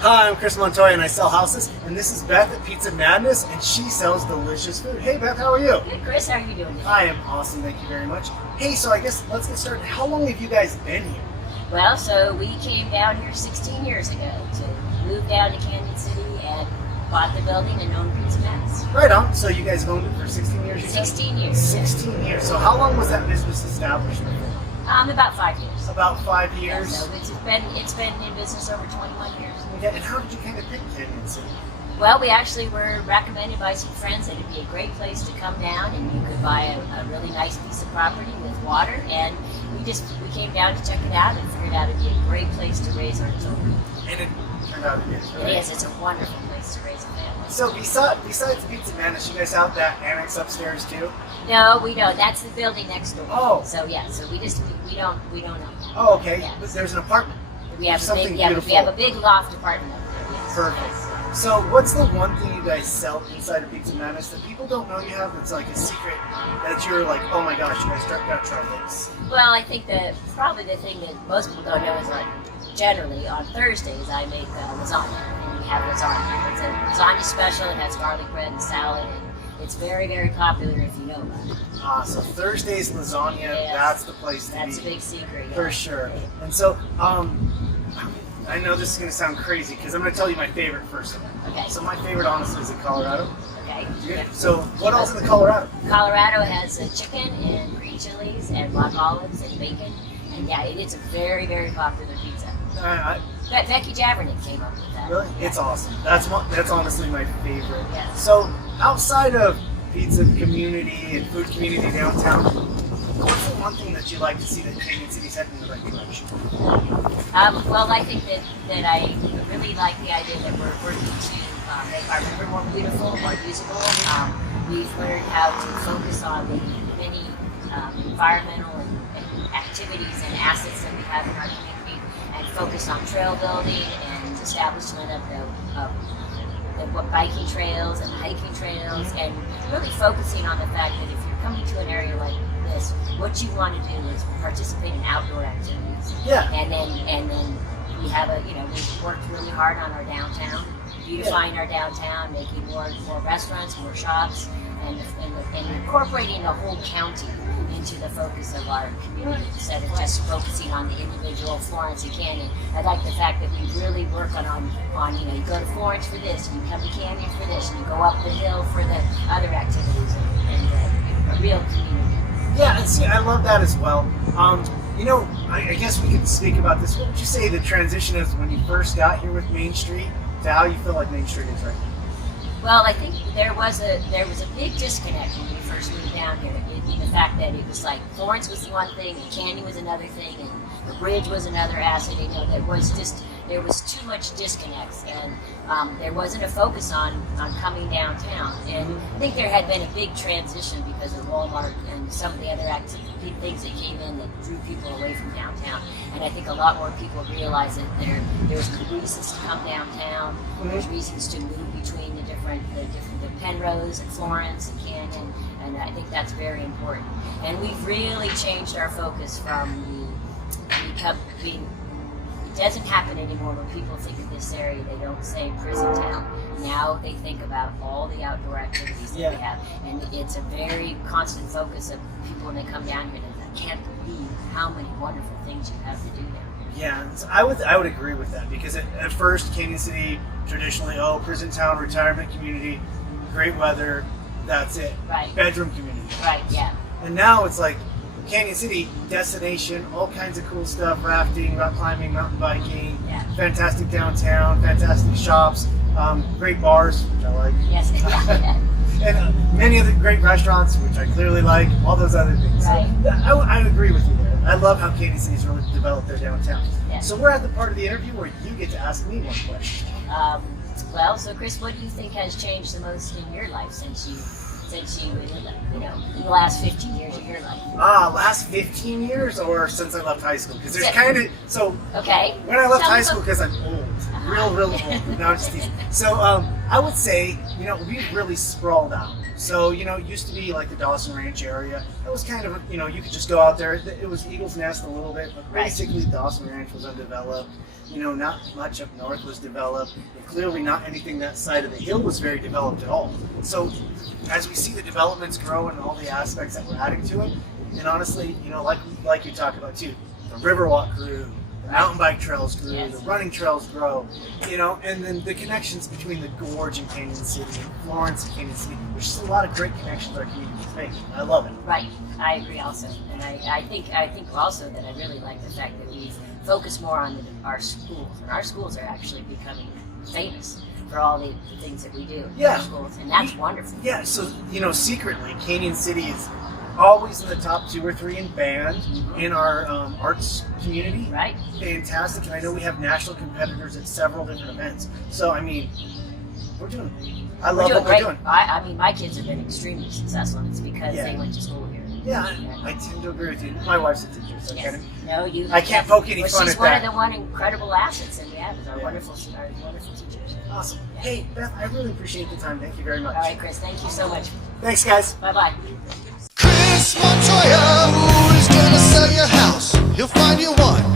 Hi, I'm Chris Montoya and I sell houses, and this is Beth at Pizza Madness, and she sells delicious food. Hey Beth, how are you? Good, Chris. How are you doing today? I am awesome, thank you very much. Hey, so I guess let's get started. How long have you guys been here? Well, so we came down here 16 years ago to move down to Canyon City and bought the building and owned Pizza Madness. Right on. So you guys have owned it for 16 years? 16 years. 16 years. So how long was that business established before? About 5 years. About 5 years. Yeah, so it's been in business over 21 years. Yeah, and how did you kind of pick Canyon City? Well, we actually were recommended by some friends that it'd be a great place to come down and you could buy a really nice piece of property with water, and we came down to check it out and figured out it'd be a great place to raise our children. And it turned out it is, right? It is. It's a wonderful place to raise a family. So besides Pizza Madness, you guys have that annex upstairs too? No, we don't. That's the building next door. Oh. So yeah, so we don't know. Oh, okay. Yeah. But there's an apartment. We have Something we have beautiful. a big loft apartment up there. Yes. Perfect. So what's the one thing you guys sell inside of Pizza Madness that people don't know you have that's like a secret that you're like, oh my gosh, you guys gotta try this? Well, I think that probably the thing that most people don't know is like generally on Thursdays I make lasagna, and we have lasagna. It's a lasagna special. It has garlic bread and salad, and it's very, very popular if you know about it. So Thursday's lasagna, Yes. That's the place to That's a be. big secret. Yeah. For sure. And so, I know this is going to sound crazy because I'm going to tell you my favorite first. Okay. So my favorite, honestly, is in Colorado. Okay. Yeah. So what else in the Colorado? Colorado has chicken and green chilies and black olives and bacon, and yeah, it's a very, very popular pizza. Becky Javernick came up with that. Really? Yeah. It's awesome. That's honestly my favorite. Yes. So outside of pizza community and food community downtown, what's the one thing that you like to see that Canyon City's heading in the right direction? Well, I think that I really like the idea that we're working to make our river more beautiful, more usable. We've learned how to focus on the many environmental and activities and assets that we have in our community, and focus on trail building and establishment of the biking trails and hiking trails, and really focusing on the fact that if you're coming to an area like this, what you want to do is participate in outdoor activities. Yeah. And then we have we've worked really hard on our downtown, beautifying our downtown, making more restaurants, more shops, and incorporating the whole county into the focus of our community instead of just focusing on the individual Florence and Canyon. I like the fact that we really work on you go to Florence for this, and you come to Canyon for this, and you go up the hill for the other activities, and a real community. Yeah, and see, I love that as well. I guess we could speak about this. What would you say the transition is when you first got here with Main Street to how you feel like Main Street is right now? Well, I think there was a big disconnect when we first moved down here. The fact that it was like Florence was one thing, and Canyon was another thing, and the bridge was another asset. There was too much disconnects, and there wasn't a focus on coming downtown. And I think there had been a big transition because of Walmart and some of the other things that came in that drew people away from downtown. And I think a lot more people realize that there's reasons to come downtown. There's reasons to move between the Penrose and Florence and Canyon, and I think that's very important. And we've really changed our focus from being. It doesn't happen anymore when people think of this area, they don't say prison town. Now they think about all the outdoor activities that we have. And it's a very constant focus of people when they come down here. I can't believe how many wonderful things you have to do down here. Yeah, so I would agree with that because at first Canyon City traditionally, prison town, retirement community, great weather, that's it. Right. Bedroom community. Right, yeah. And now it's like Canyon City, destination, all kinds of cool stuff, rafting, rock climbing, mountain biking, fantastic downtown, fantastic shops, great bars, which I like. Yes, yeah. And many other great restaurants, which I clearly like, all those other things. Right. So I agree with you there. I love how Canyon City's really developed their downtown. Yes. So we're at the part of the interview where you get to ask me one question. So Chris, what do you think has changed the most in your life since you in the last 15 years of your life? Last 15 years or since I left high school? Because there's kind of, Okay. When I left high school, because I'm old, real old. No, I'm just teasing. So I would say, we've really sprawled out. So, you know, it used to be like the Dawson Ranch area. It was kind of, you know, you could just go out there. It was Eagle's Nest a little bit, but basically Dawson Ranch was undeveloped. You know, not much up north was developed. And clearly not anything that side of the hill was very developed at all. So as we see the developments grow and all the aspects that we're adding to it, and honestly, you know, like you talked about too, the Riverwalk grew, the mountain bike trails grew, the running trails grow, you know, and then the connections between the Gorge and Canyon City, and Florence and Canyon City. There's just a lot of great connections our communities make. I love it. Right, I agree also, and I think also that I really like the fact that we've focused more on our schools, and our schools are actually becoming famous for all the things that we do in our schools, and that's wonderful. Yeah, so, you know, secretly, Canyon City is always in the top 2 or 3 in band in our arts community. Right. Fantastic, and I know we have national competitors at several different events. So, I mean, we're doing, I love what we're doing. I mean, my kids have been extremely successful, and it's because they went to school here. Yeah, I tend to agree with you. My wife's a teacher, so I can't poke any fun at that. She's one of the incredible assets that we have is our wonderful teachers. Awesome. Hey, Beth, I really appreciate the time. Thank you very much. All right, Chris, thank you so much. Thanks, guys. Bye-bye. Chris Montoya, who is gonna sell your house? He'll find you one.